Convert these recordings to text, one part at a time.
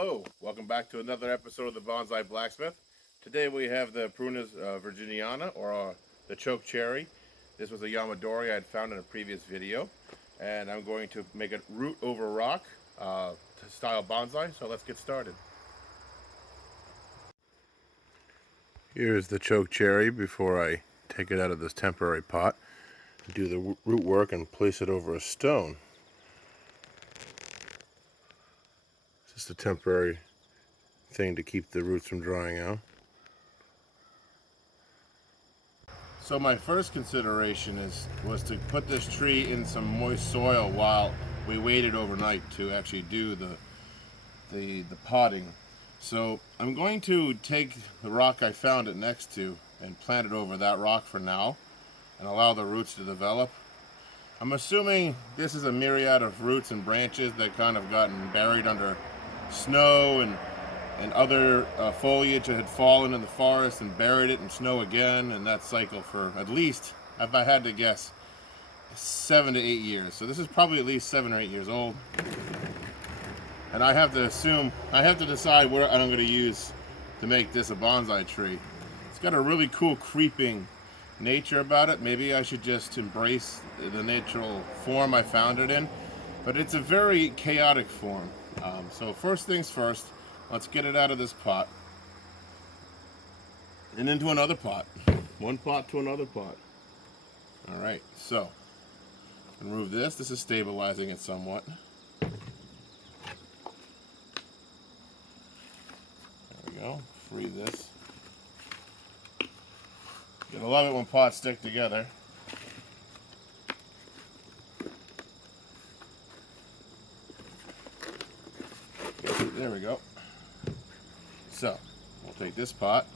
Hello, welcome back to another episode of the Bonsai Blacksmith. Today we have the Prunus virginiana, or the choke cherry. This was a Yamadori I had found in a previous video, and I'm going to make it root over rock style bonsai, so let's get started. Here's the choke cherry before I take it out of this temporary pot, do the root work and place it over a stone. Just a temporary thing to keep the roots from drying out. So my first consideration was to put this tree in some moist soil while we waited overnight to actually do the potting. So I'm going to take the rock I found it next to and plant it over that rock for now and allow the roots to develop. I'm assuming this is a myriad of roots and branches that kind of gotten buried under snow and other foliage that had fallen in the forest and buried it in snow again, and that cycle for at least, if I had to guess, 7 to 8 years. So this is probably at least 7 or 8 years old. And I have to decide what I'm going to use to make this a bonsai tree. It's got a really cool creeping nature about it. Maybe I should just embrace the natural form I found it in, but it's a very chaotic form. So first things first, let's get it out of this pot and into another pot. One pot to another pot. All right, so remove this. This is stabilizing it somewhat. There we go. Free this. You're gonna love it when pots stick together. There we go. So, we'll take this pot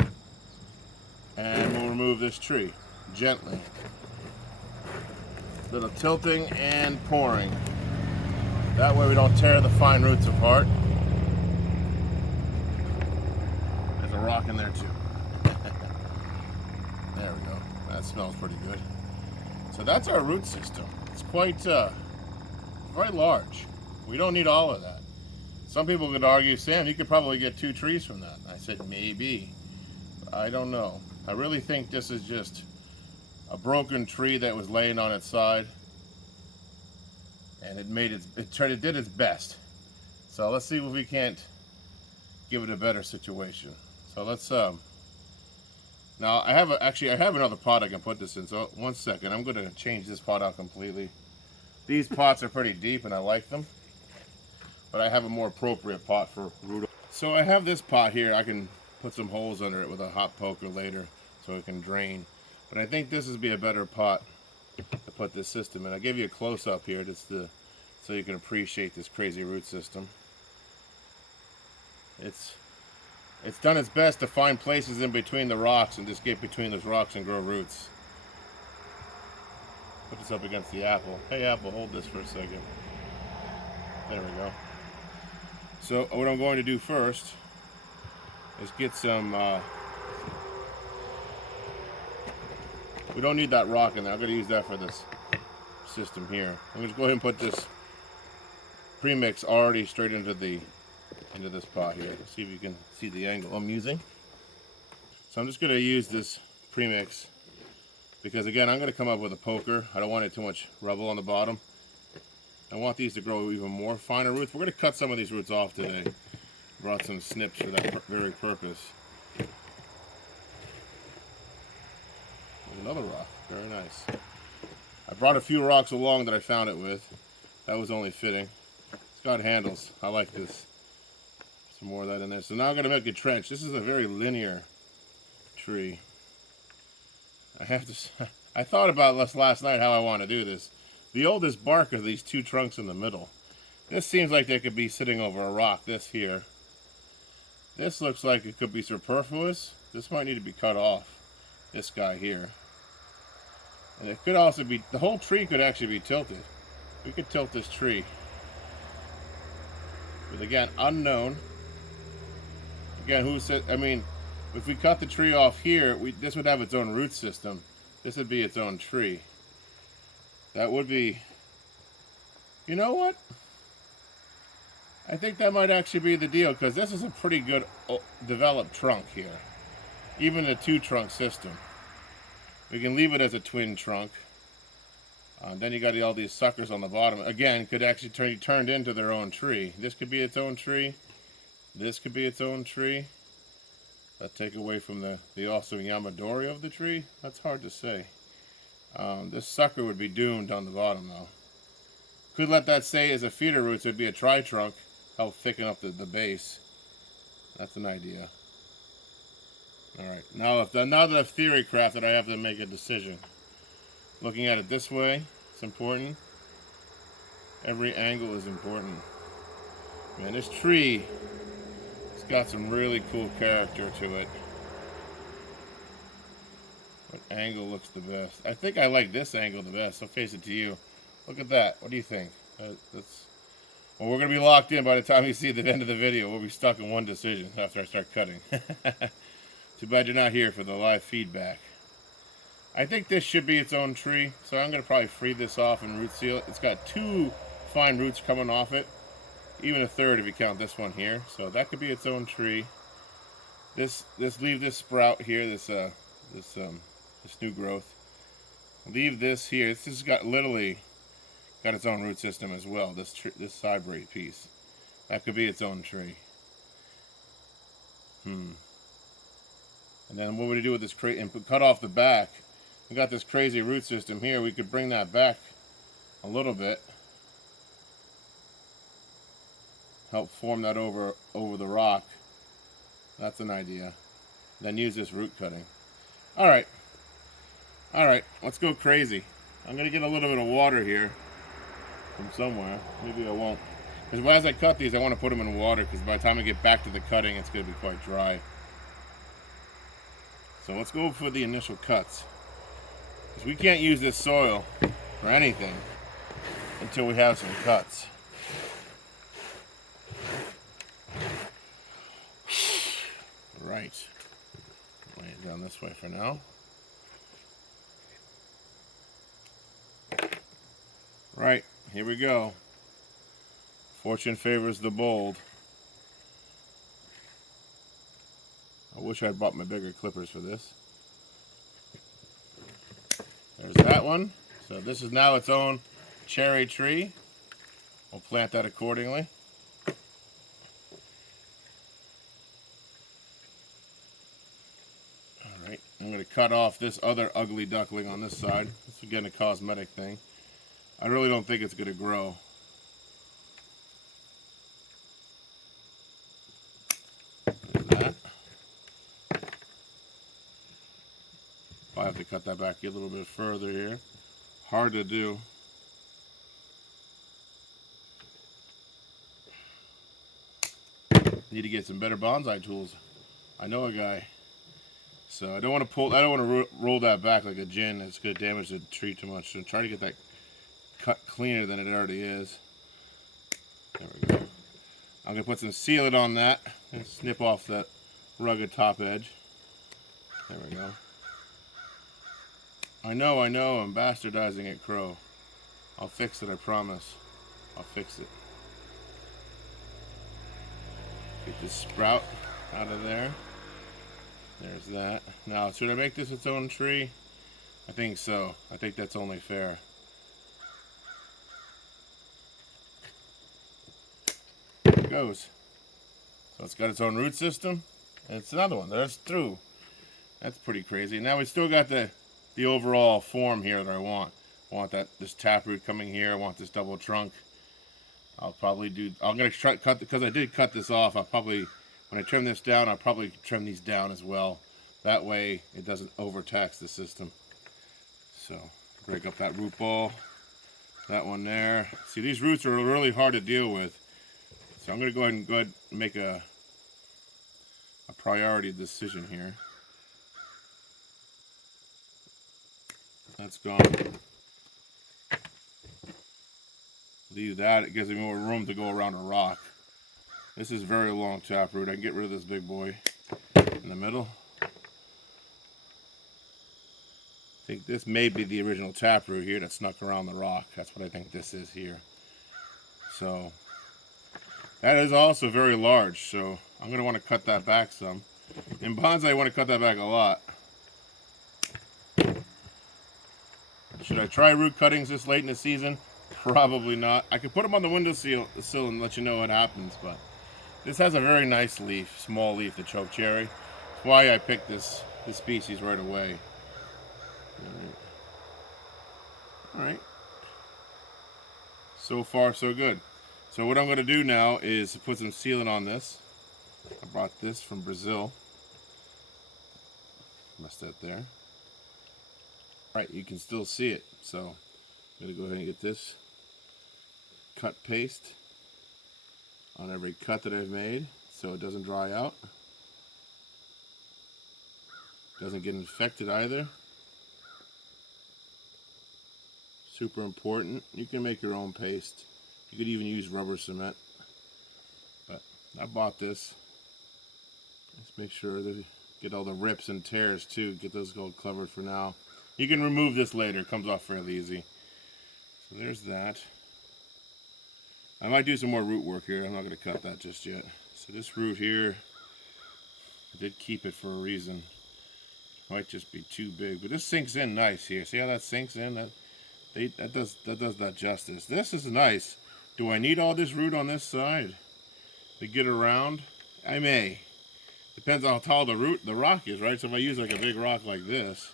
and we'll remove this tree gently. Little tilting and pouring. That way we don't tear the fine roots apart. There's a rock in there too. There we go. That smells pretty good. So that's our root system. It's quite very large. We don't need all of that. Some people could argue, Sam, you could probably get 2 trees from that. I said, maybe. I don't know. I really think this is just a broken tree that was laying on its side, and it did its best. So let's see if we can't give it a better situation. So let's now I have another pot I can put this in. So one second, I'm going to change this pot out completely. These pots are pretty deep, and I like them. But I have a more appropriate pot for root. So I have this pot here. I can put some holes under it with a hot poker later so it can drain. But I think this would be a better pot to put this system in. I'll give you a close-up here just so you can appreciate this crazy root system. It's done its best to find places in between the rocks and just get between those rocks and grow roots. Put this up against the apple. Hey apple, hold this for a second. There we go. So what I'm going to do first is get some, we don't need that rock in there. I'm going to use that for this system here. I'm going to go ahead and put this premix already straight into this pot here. Let's see if you can see the angle I'm using. So I'm just going to use this premix because, again, I'm going to come up with a poker. I don't want it too much rubble on the bottom. I want these to grow even more finer roots. We're going to cut some of these roots off today. Brought some snips for that very purpose. There's another rock. Very nice. I brought a few rocks along that I found it with. That was only fitting. It's got handles. I like this. Some more of that in there. So now I'm going to make a trench. This is a very linear tree. I thought about this last night how I want to do this. The oldest bark are these 2 trunks in the middle. This seems like they could be sitting over a rock, this here. This looks like it could be superfluous. This might need to be cut off. This guy here. And it could also be, the whole tree could actually be tilted. We could tilt this tree. But again, unknown. Again, who said, I mean, if we cut the tree off here, this would have its own root system. This would be its own tree. That would be, you know what? I think that might actually be the deal, because this is a pretty good developed trunk here. Even the two trunk system. We can leave it as a twin trunk. Then you got all these suckers on the bottom. Again, could actually be turned into their own tree. This could be its own tree. This could be its own tree. That take away from the also Yamadori of the tree. That's hard to say. This sucker would be doomed on the bottom though. Could let that stay as a feeder root, so it'd be a tri-trunk. Help thicken up the base. That's an idea. Alright, now that I've theory crafted, I have to make a decision. Looking at it this way, it's important. Every angle is important. Man, this tree, it's got some really cool character to it. What angle looks the best? I think I like this angle the best. I'll face it to you. Look at that. What do you think? Well, we're going to be locked in by the time you see the end of the video. We'll be stuck in one decision after I start cutting. Too bad you're not here for the live feedback. I think this should be its own tree, so I'm going to probably free this off and root seal it. It's got 2 fine roots coming off it, even a third if you count this one here. So that could be its own tree. Leave this sprout here, this new growth. Leave this here. This has got literally got its own root system as well. This side braid piece, that could be its own tree. And then what would we do with this crate and cut off the back? We got this crazy root system here. We could bring that back a little bit, help form that over the rock. That's an idea. Then use this root cutting. All right, let's go crazy. I'm gonna get a little bit of water here from somewhere. Maybe I won't, because as I cut these, I want to put them in water, because by the time I get back to the cutting, it's gonna be quite dry. So let's go for the initial cuts, because we can't use this soil for anything until we have some cuts. Right. Lay it down this way for now. Right, here we go. Fortune favors the bold. I wish I'd bought my bigger clippers for this. There's that one. So this is now its own cherry tree. We'll plant that accordingly. Alright, I'm going to cut off this other ugly duckling on this side. This is again a cosmetic thing. I really don't think it's going to grow. There's that. I have to cut that back a little bit further here. Hard to do. Need to get some better bonsai tools. I know a guy. So I don't want to roll that back like a gin. It's going to damage the tree too much. So try to get that cut cleaner than it already is. There we go. I'm going to put some sealant on that and snip off that rugged top edge. There we go. I know, I'm bastardizing it, Crow. I'll fix it, I promise. I'll fix it. Get this sprout out of there. There's that. Now, should I make this its own tree? I think so. I think that's only fair. There it goes. So it's got its own root system. And it's another one. There's through. That's pretty crazy. Now we still got the overall form here that I want. I want this taproot coming here. I want this double trunk. I'm gonna try cut, because I did cut this off. When I trim this down, I'll probably trim these down as well. That way it doesn't overtax the system. So break up that root ball. That one there. See, these roots are really hard to deal with. So I'm gonna go ahead and make a priority decision here. That's gone. Leave that. It gives me more room to go around a rock. This is very long taproot. I can get rid of this big boy in the middle. I think this may be the original taproot here that snuck around the rock. That's what I think this is here. So That is also very large, so I'm going to want to cut that back some. In bonsai, I want to cut that back a lot. Should I try root cuttings this late in the season? Probably not. I could put them on the windowsill and let you know what happens, but this has a very nice leaf, small leaf, the chokecherry. That's why I picked this species right away. All right. So far, so good. So what I'm going to do now is put some sealant on this. I brought this from Brazil. Must that there. All right, you can still see it. So I'm going to go ahead and get this cut paste on every cut that I've made so it doesn't dry out. Doesn't get infected either. Super important. You can make your own paste. You could even use rubber cement. But I bought this. Let's make sure that we get all the rips and tears too. Get those all covered for now. You can remove this later. It comes off fairly easy. So there's that. I might do some more root work here. I'm not going to cut that just yet. So this root here, I did keep it for a reason. Might just be too big, but this sinks in nice here. See how that sinks in? That does that justice. This is nice. Do I need all this root on this side to get around? I may. Depends on how tall the rock is, right? So if I use like a big rock like this,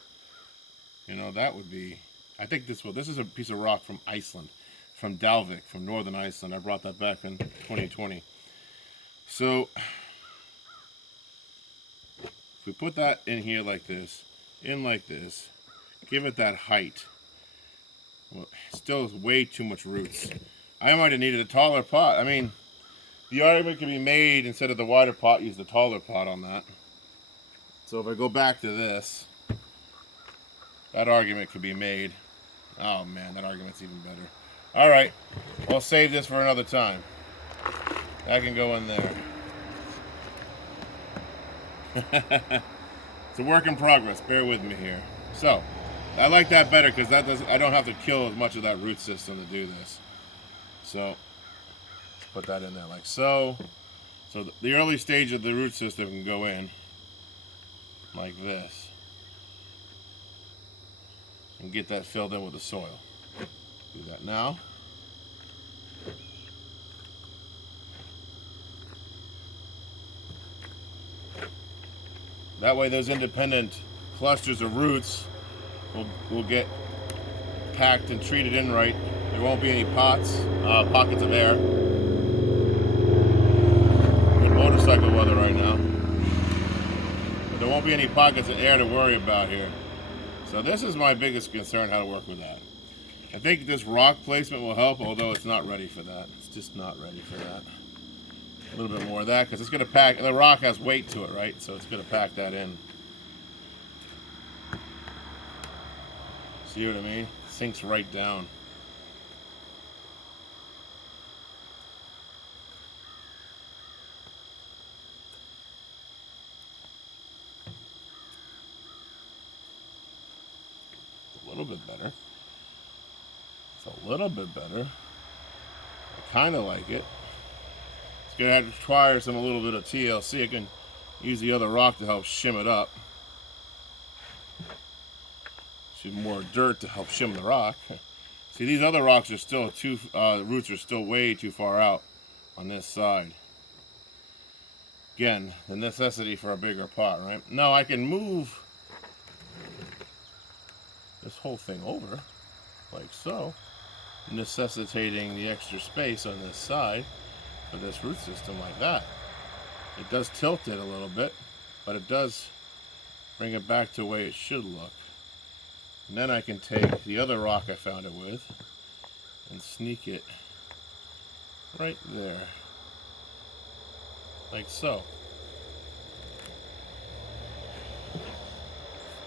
you know, that would be. I think this is a piece of rock from Iceland, from Dalvik, from northern Iceland. I brought that back in 2020. So if we put that in here like this, give it that height. Well, still is way too much roots. I might have needed a taller pot. I mean, the argument can be made, instead of the wider pot, use the taller pot on that. So if I go back to this, that argument could be made. Oh man, that argument's even better. All right, I'll save this for another time. That can go in there. It's a work in progress. Bear with me here. So, I like that better because I don't have to kill as much of that root system to do this. So, let's put that in there like so. So the early stage of the root system can go in like this and get that filled in with the soil. Do that now. That way those independent clusters of roots will get packed and treated in right. There won't be any pockets of air. Good motorcycle weather right now. But there won't be any pockets of air to worry about here. So this is my biggest concern, how to work with that. I think this rock placement will help, although it's not ready for that. It's just not ready for that. A little bit more of that, because it's going to pack, the rock has weight to it, right? So it's going to pack that in. See what I mean? It sinks right down. A little bit better. It's a little bit better. I kind of like it. It's going to have to require a little bit of TLC. I can use the other rock to help shim it up. Should more dirt to help shim the rock. See, these other rocks are still roots are still way too far out on this side. Again, the necessity for a bigger pot, right? Now I can move this whole thing over, like so, necessitating the extra space on this side for this root system like that. It does tilt it a little bit, but it does bring it back to the way it should look. And then I can take the other rock I found it with and sneak it right there, like so.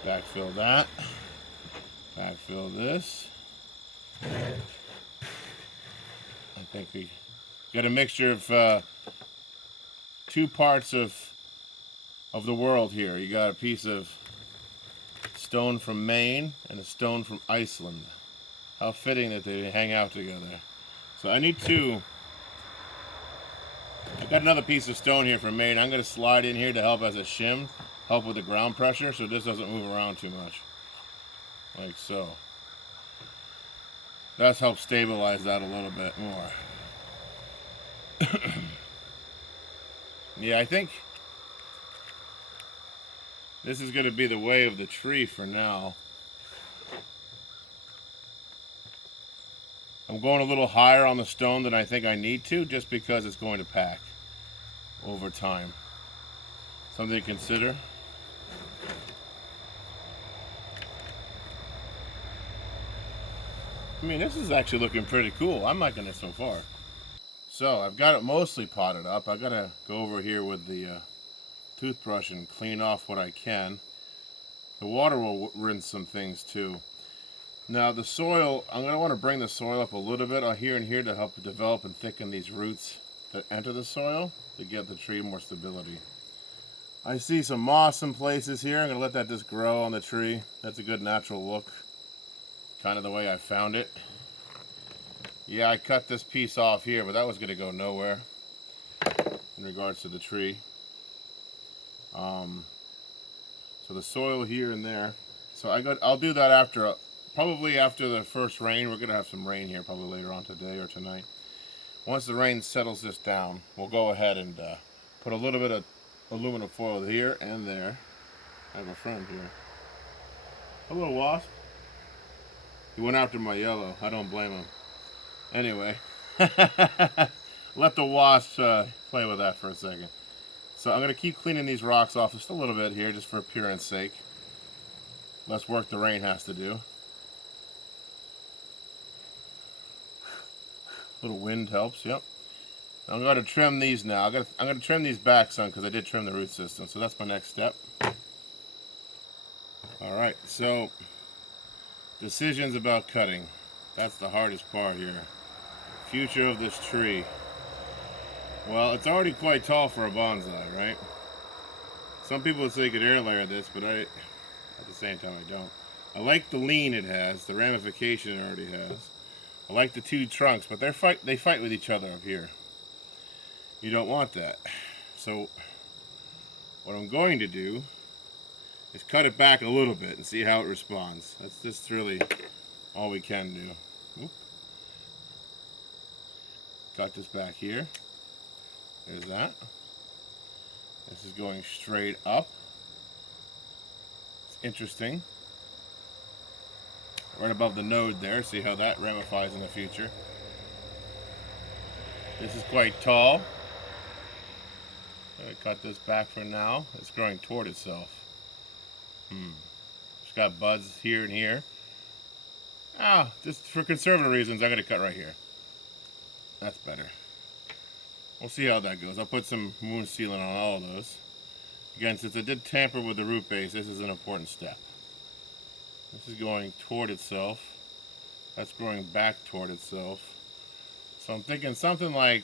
Backfill that. Backfill this. I think we got a mixture of two parts of the world here. You got a piece of stone from Maine and a stone from Iceland. How fitting that they hang out together. So I need to I've got another piece of stone here from Maine. I'm going to slide in here to help as a shim, help with the ground pressure so this doesn't move around too much. Like so. That's helped stabilize that a little bit more. Yeah, I think this is going to be the way of the tree for now. I'm going a little higher on the stone than I think I need to, just because it's going to pack over time. Something to consider. I mean, this is actually looking pretty cool. I'm liking it so far. So I've got it mostly potted up. I gotta go over here with the toothbrush and clean off what I can. The water will rinse some things too. Now the soil, I'm going to want to bring the soil up a little bit here and here to help develop and thicken these roots that enter the soil to get the tree more stability. I see some moss in places here. I'm going to let that just grow on the tree. That's a good natural look. Kind of the way I found it. Yeah, I cut this piece off here, but that was going to go nowhere in regards to the tree. So the soil here and there. So I'll do that after, probably after the first rain. We're going to have some rain here probably later on today or tonight. Once the rain settles this down, we'll go ahead and put a little bit of aluminum foil here and there. I have a friend here. A little wasp. He went after my yellow. I don't blame him. Anyway, let the wasps play with that for a second. So I'm going to keep cleaning these rocks off just a little bit here, just for appearance sake. Less work the rain has to do. A little wind helps, yep. I'm going to trim these now. I'm going to trim these back some because I did trim the root system. So that's my next step. Alright, so decisions about cutting. That's the hardest part here. Future of this tree. Well, it's already quite tall for a bonsai, right? Some people would say you could air layer this, but at the same time I don't. I like the lean it has, the ramification it already has. I like the two trunks, but they fight with each other up here. You don't want that. So what I'm going to do is cut it back a little bit and see how it responds. That's just really all we can do. Oop. Cut this back here. There's that. This is going straight up. It's interesting. Right above the node there. See how that ramifies in the future. This is quite tall. I'm going to cut this back for now. It's growing toward itself. It's got buds here and here. Just for conservative reasons, I'm going to cut right here. That's better. We'll see how that goes. I'll put some moon sealant on all of those. Again, since I did tamper with the root base, this is an important step. This is going toward itself. That's growing back toward itself. So I'm thinking something like,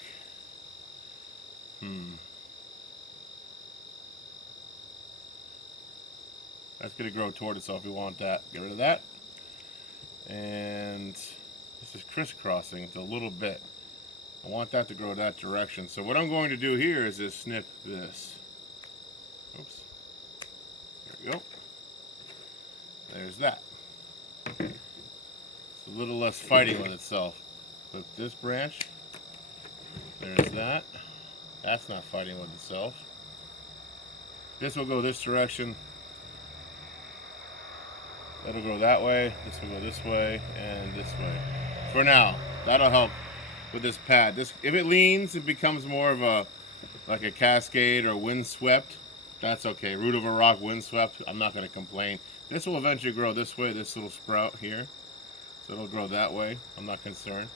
that's going to grow toward itself. We want that. Get rid of that. And this is crisscrossing. It's a little bit. I want that to grow that direction. So what I'm going to do here is just snip this. Oops. There we go. There's that. It's a little less fighting with itself. Put this branch. There's that. That's not fighting with itself. This will go this direction. That'll go that way. This will go this way and this way. For now, that'll help with this pad. If it leans, it becomes more of like a cascade or windswept. That's okay. Root of a rock, windswept. I'm not going to complain. This will eventually grow this way. This little sprout here, so it'll grow that way. I'm not concerned.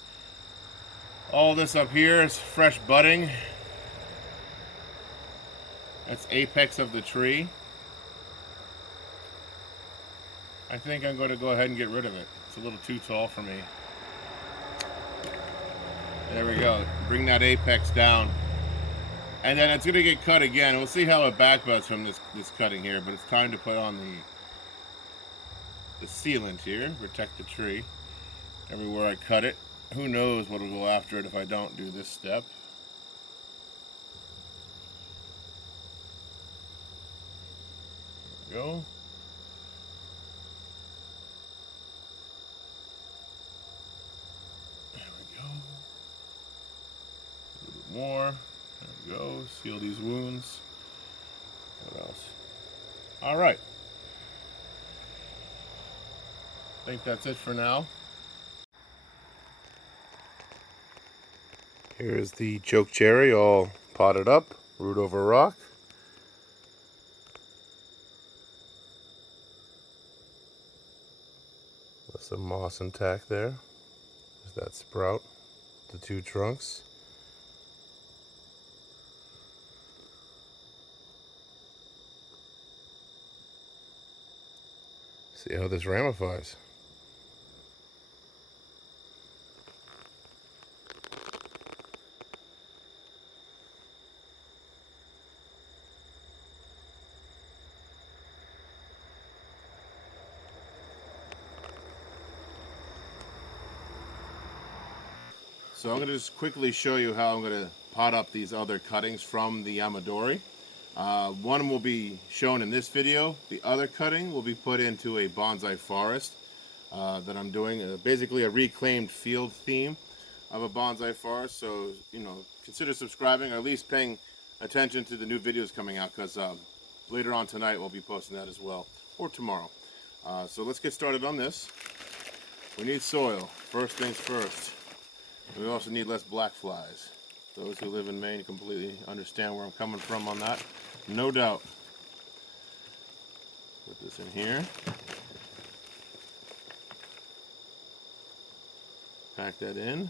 All this up here is fresh budding. That's apex of the tree. I think I'm going to go ahead and get rid of it. It's a little too tall for me. There we go. Bring that apex down. And then it's going to get cut again. We'll see how it backbuds from this cutting here, but it's time to put on the sealant here. Protect the tree. Everywhere I cut it. Who knows what will go after it if I don't do this step. we go. There we go. A little bit more. There we go. Seal these wounds. What else? All right. I think that's it for now. Here's the choke cherry all potted up, root over rock. With some moss intact there. There's that sprout, the two trunks. See how this ramifies. So I'm going to just quickly show you how I'm going to pot up these other cuttings from the Yamadori. One will be shown in this video. The other cutting will be put into a bonsai forest that I'm doing. Basically a reclaimed field theme of a bonsai forest. So, you know, consider subscribing or at least paying attention to the new videos coming out, because later on tonight we'll be posting that as well, or tomorrow. So let's get started on this. We need soil, first things first. We also need less black flies. Those who live in Maine completely understand where I'm coming from on that, no doubt. Put this in here. Pack that in.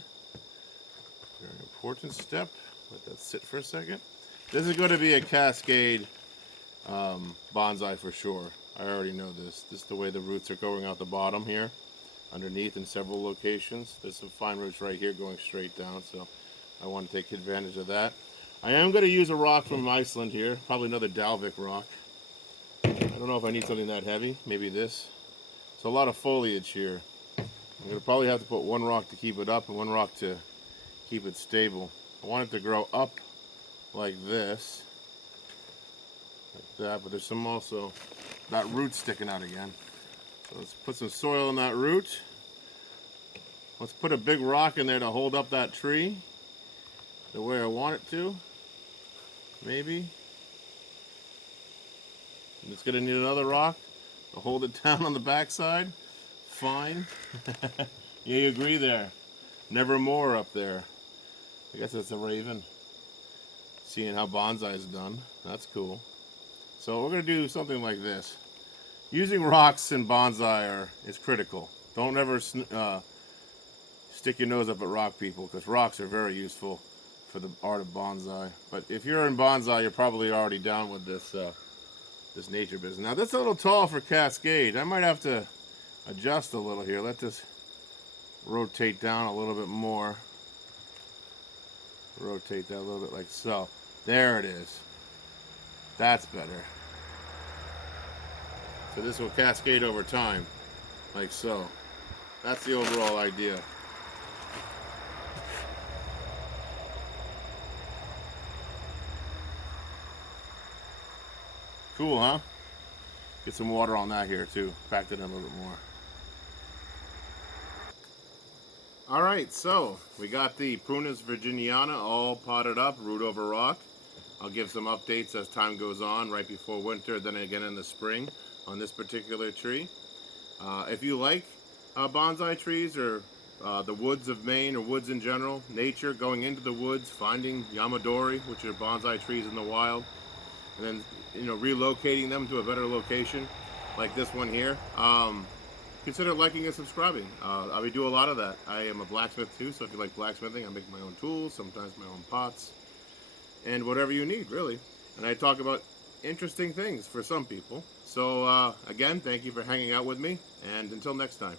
Very important step. Let that sit for a second. This is going to be a cascade bonsai for sure. I already know this. This is the way the roots are going out the bottom here, underneath in several locations. There's some fine roots right here going straight down, so I want to take advantage of that. I am going to use a rock from Iceland here, probably another Dalvik rock. I don't know if I need something that heavy, maybe this. It's a lot of foliage here. I'm going to probably have to put one rock to keep it up and one rock to keep it stable. I want it to grow up like this, like that, but there's some also, that root sticking out again. So let's put some soil in that root. Let's put a big rock in there to hold up that tree the way I want it to. Maybe. And it's going to need another rock to hold it down on the backside. Fine. Yeah, you agree there. Never more up there. I guess that's a raven. Seeing how bonsai is done. That's cool. So we're going to do something like this. Using rocks in bonsai is critical. Don't ever stick your nose up at rock people, because rocks are very useful for the art of bonsai. But if you're in bonsai, you're probably already down with this this nature business. Now that's a little tall for Cascade. I might have to adjust a little here. Let this rotate down a little bit more. Rotate that a little bit like so. There it is. That's better. So this will cascade over time, like so. That's the overall idea. Cool, huh? Get some water on that here too. Pack it in a little bit more. All right, so we got the Prunus virginiana all potted up, root over rock. I'll give some updates as time goes on, right before winter, then again in the spring on this particular tree. If you like bonsai trees or the woods of Maine or woods in general, nature, going into the woods, finding Yamadori, which are bonsai trees in the wild, and then relocating them to a better location, like this one here. Consider liking and subscribing. I do a lot of that. I am a blacksmith too, so if you like blacksmithing, I make my own tools, sometimes my own pots, and whatever you need, really. And I talk about interesting things for some people. So again, thank you for hanging out with me, and until next time.